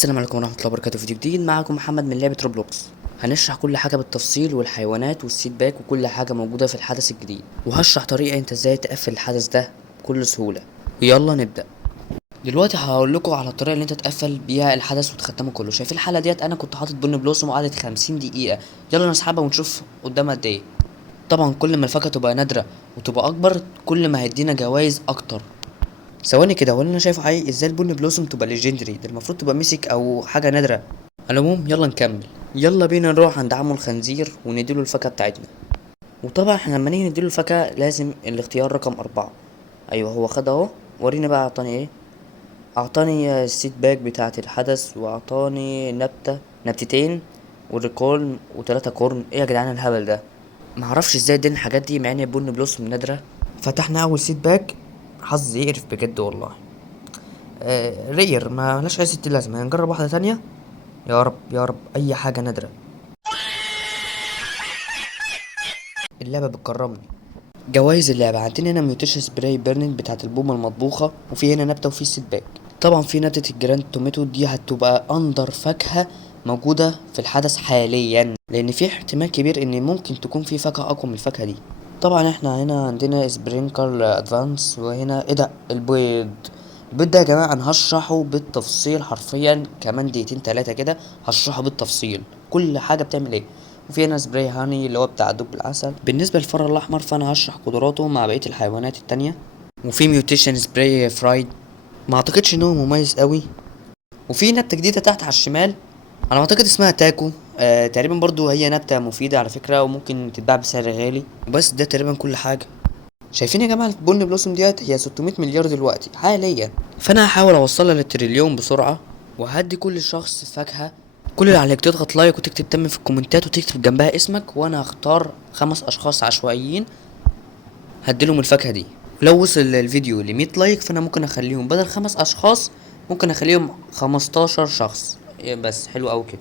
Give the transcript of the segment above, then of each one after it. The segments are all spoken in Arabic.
السلام عليكم ورحمة الله وبركاته. فيديو جديد معاكم محمد من لعبة روبلوكس. هنشرح كل حاجة بالتفصيل والحيوانات والسيت باك وكل حاجة موجودة في الحدث الجديد، وهشرح طريقة انت ازاي تقفل الحدث ده بكل سهولة. يلا نبدأ. دلوقتي هقول لكم على الطريقة اللي انت تقفل بيها الحدث وتختمه كله. شايف الحلقة ديت انا كنت حاطط بن بلوسم وقعدت 50 دقيقة. يلا نسحبها ونشوف قدامها قد ايه. طبعا كل ما الفاكهة تبقى نادرة وتبقى اكبر كل ما هيدينا جوائز اكتر. ثواني كده، ولا انا شايف حقيقي ازاي البن بلوسم تبقى ليجندري؟ ده المفروض تبقى ميسك او حاجه نادره. على العموم يلا نكمل. يلا بينا نروح عند عمو الخنزير ونديله الفاكهه بتاعتنا. وطبعا احنا لما نيجي نديله الفاكهه لازم الاختيار رقم 4. ايوه هو خد اهو. ورينا بقى اعطاني ايه. اعطاني السيت باك بتاعه الحدث، واعطاني نبتتين والريكورن و3 كورن. ايه يا جدعان الهبل ده؟ معرفش ازاي ادينا الحاجات دي مع ان البن بلوسم نادره. فتحنا اول سيت باك، حظ يقرف بجد والله. رير ما لهاش اي ست لازمه. هنجرب واحده تانية. يا رب يا رب اي حاجه نادره. اللعبه بتكرمني. جوائز اللعبه عندنا هنا ميوتيشن سبراي بيرنينج بتاعه البومه المطبوخه، وفي هنا نبته وفي سيت باك. طبعا في نبته الجراند توميتو دي هتبقى اندر فاكهه موجوده في الحدث حاليا، لان في احتمال كبير ان ممكن تكون في فاكهه اقوى من الفاكهه دي. طبعا احنا هنا عندنا سبرينكر ادفانس، وهنا ايه ده؟ البيض ده يا جماعه انا هشرحه بالتفصيل حرفيا كمان دقيقتين 3 كده. هشرحه بالتفصيل كل حاجه بتعمل ايه. وفي هنا سبراي هاني اللي هو بتاع دب العسل. بالنسبه للفار الاحمر فانا هشرح قدراته مع بقيه الحيوانات التانية. وفي ميوتيشن سبراي فرايد، ما اعتقدش ان هو مميز قوي. وفي نبته جديده تحت على الشمال، انا اعتقد اسمها تاكو. تقريبا برضو هي نبته مفيده على فكره وممكن تتباع بسعر غالي. وبس ده تقريبا كل حاجه. شايفين يا جماعه البن بلوسم ديت هي 600 مليار دلوقتي حاليا، فانا هحاول اوصلها للتريليون بسرعه. وهدي كل شخص فاكهه. كل اللي عليك تضغط لايك وتكتب تم في الكومنتات وتكتب جنبها اسمك، وانا هختار 5 اشخاص عشوائيين هديلهم الفاكهه دي. لو وصل الفيديو ل 100 لايك فانا ممكن اخليهم بدل 5 اشخاص ممكن اخليهم 15 شخص. بس حلو قوي كده.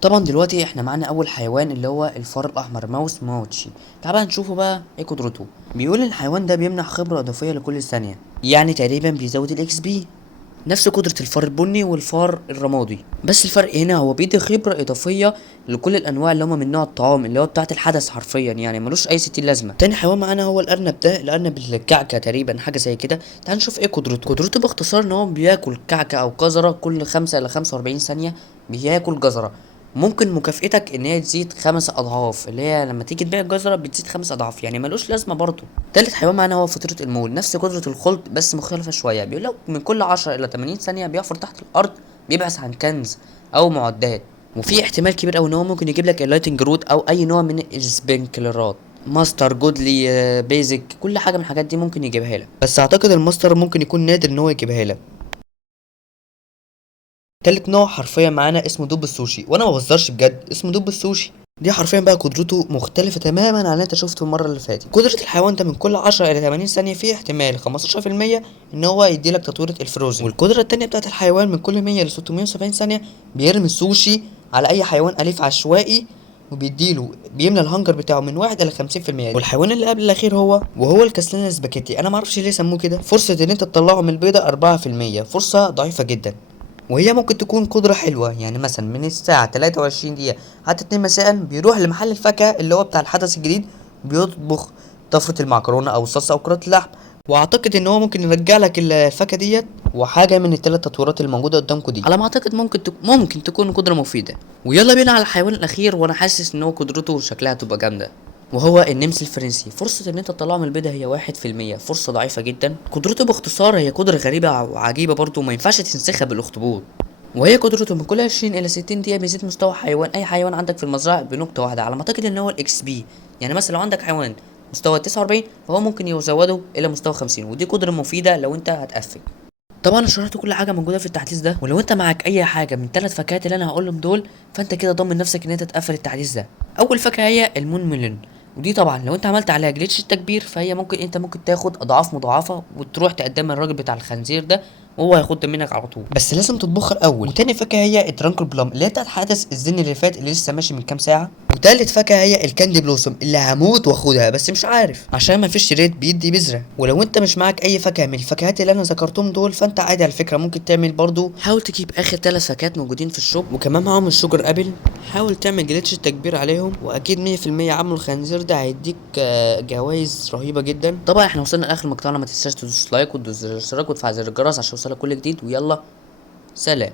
طبعا دلوقتي احنا معانا اول حيوان اللي هو الفار الاحمر ماوس موتشي. تعال بقى نشوفه بقى ايه قدرته. بيقول الحيوان ده بيمنح خبره اضافيه لكل ثانيه، يعني تقريبا بيزود الاكس بي، نفس قدرة الفار البني والفار الرمادي. بس الفرق هنا هو بيدي خبرة إضافية لكل الأنواع اللي هما من نوع الطعام اللي هو بتاعة الحدث حرفيا، يعني ملوش أي 60 لازمة. تاني حيوان معانا هو الأرنب، ده الأرنب الكعكة تقريبا حاجة زي كده. تعال نشوف إيه قدرته باختصار إن هو بياكل كعكة أو جزرة كل 5 إلى 45 ثانية. بياكل جزرة. ممكن مكافئتك ان هي تزيد 5 اضعاف، اللي هي لما تيجي تبيع الجزره بتزيد 5 اضعاف، يعني ملوش لازمه برضه. تالت حيوان معانا هو فطيره المول، نفس قدره الخلد بس مختلفه شويه. بيقول لك من كل 10 الى 80 ثانيه بيحفر تحت الارض بيبحث عن كنز او معدات. وفي احتمال كبير اوي ان هو ممكن يجيب لك اللايتنج رود او اي نوع من السبنكلرات. ماستر جودلي بيزك كل حاجه من الحاجات دي ممكن يجيبها لك، بس اعتقد الماستر ممكن يكون نادر ان هو يجيبها لك. تالت نوع حرفيا معانا اسمه دب السوشي، وانا ما بهزرش بجد، اسمه دب السوشي. دي حرفيا بقى قدرته مختلفة تماما عن اللي انت شفته المرة اللي فاتت. قدرة الحيوان ده من كل 10 الى 80 ثانية فيه احتمال 15% ان هو يديلك تطويرة الفروزن. والقدرة التانية بتاعت الحيوان من كل 100 ل 670 ثانية بيرمي السوشي على اي حيوان اليف عشوائي، وبيديله بيملى الهنجر بتاعه من 1 الى 50%. والحيوان اللي قبل الاخير وهو الكسلان السباكيتي. انا معرفش ليه سموه كده. فرصة ان انت تطلعه من البيضة 4%، فرصة ضعيفة جدا. وهي ممكن تكون قدرة حلوة، يعني مثلا من الساعة 23 دقيقة حتى 2 مساء بيروح لمحل الفاكهة اللي هو بتاع الحدث الجديد، بيطبخ طفرة المعكرونة او الصلصة او كرات اللحم. واعتقد ان هو ممكن يرجع لك الفاكهة ديت وحاجة من ال3 تطويرات الموجودة قدامكم دي. على ما اعتقد ممكن تكون قدرة مفيدة. ويلا بينا على الحيوان الاخير، وانا حاسس ان هو قدرته شكلها تبقى جامدة، وهو النمس الفرنسي. فرصة ان انت تطلعه من البيضة هي 1%، فرصة ضعيفة جدا. قدرته باختصار هي قدرة غريبة وعجيبة برضه وما ينفعش تنسخها بالاخطبوط. وهي قدرته من كل 20 الى 60 دقيقة بيزيد مستوى اي حيوان عندك في المزرعة بنقطة واحدة. على ما اعتقد ان هو الاكس بي، يعني مثلا لو عندك حيوان مستوى 49 فهو ممكن يزوده الى مستوى 50، ودي قدرة مفيدة لو انت هتقفل. طبعا انا شرحت كل حاجه موجوده في التحديث ده، ولو انت معاك اي حاجه من 3 فاكهات اللي انا هقولهم دول فانت كده ضامن نفسك ان انت تقفل التحديث ده. اول فاكهه هي المون ميلون، ودي طبعا لو انت عملت عليها جليتش التكبير فهي ممكن تاخد اضعاف مضاعفه وتروح تقدمها للراجل بتاع الخنزير ده وهو هياخد منك على طول، بس لازم تطبخها الاول. وتاني فاكهه هي الترانكل بلام اللي هي بتاعت حدث الزن اللي فات اللي لسه ماشي من كام ساعه. وتالت فاكهه هي الكاندي بلوسوم اللي هموت واخدها، بس مش عارف عشان ما فيش ريت بيدي بذره. ولو انت مش معاك اي فاكهه من الفاكهات اللي انا ذكرتهم دول، فانت عادي على فكره ممكن تعمل برضو، حاول تجيب اخر 3 فاكهات موجودين في الشوب وكمان معاهم الشوجر ابل، حاول تعمل جليتش تكبير عليهم، واكيد 100% عمو الخنزير ده هيديك جوائز رهيبه جدا. طبعا احنا وصلنا لاخر مقطعنا، ما تنساش تدوس لايك وتدوس الاشتراك وتفعل زر الجرس عشان يوصلك كل جديد، ويلا سلام.